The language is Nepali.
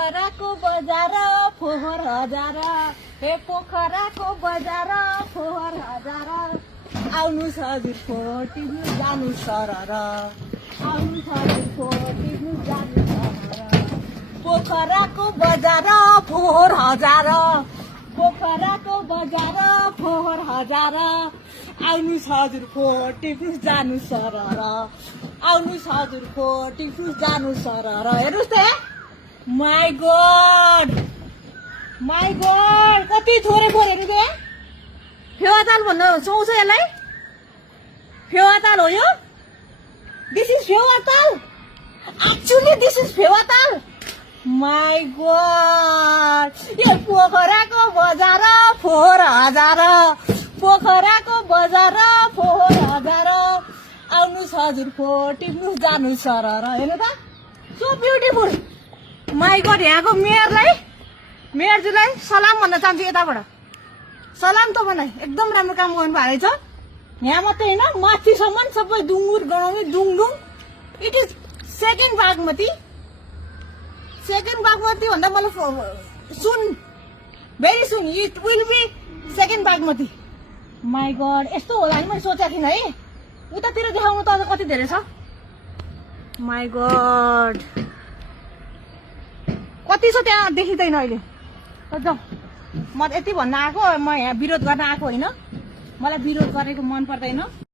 पोखराको बजार फोहोर हजार, हे पोखराको बजार फोहोर हजार। आउनु हजुर फोटिनु जानु सरर, आउनु हजुर फोटिनु जानु सरर। पोखराको बजार फोहोर हजार, पोखराको बजार फोहोर हजार। आउनु हजुर फोटिनु जानु सरर, आउनु हजुर फोटिनु जानु सरर। हेर्नुहोस् त, माई गॉड कति थोरै फोरेको के फेवाताल भन्न सुहाउँछ यसलाई? फेवाताल हो यो? This is Phewatal, actually this is Phewatal. My god, यो पोखराको बजार फोहोर हजार, पोखराको बजार फोहोर हजार। आउनु हजुर फोटिनु जानु सरर। हेर्नु त, सो ब्युटिफुल। माई गॉड, यहाँको मेयरज्यूलाई सलाम भन्न चाहन्छु यताबाट। सलाम तपाईँलाई, एकदम राम्रो काम गर्नु भएको रहेछ। यहाँ मात्रै होइन, माथिसम्म सबै डुङ्गुर गनाउने डुङडुङ। इट इज सेकेन्ड बागमती भन्दा मलाई सुन, very soon it will be second Bagmati. My god, यस्तो होला नि मैले सोचेको थिइनँ है। उतातिर देखाउनु त अझ कति धेरै छ। माई गॉड, कति छ त्यहाँ देखिँदैन अहिले। जाऊ, म यति भन्न आएको, म यहाँ विरोध गर्न आएको होइन। मलाई विरोध गरेको मन पर्दैन।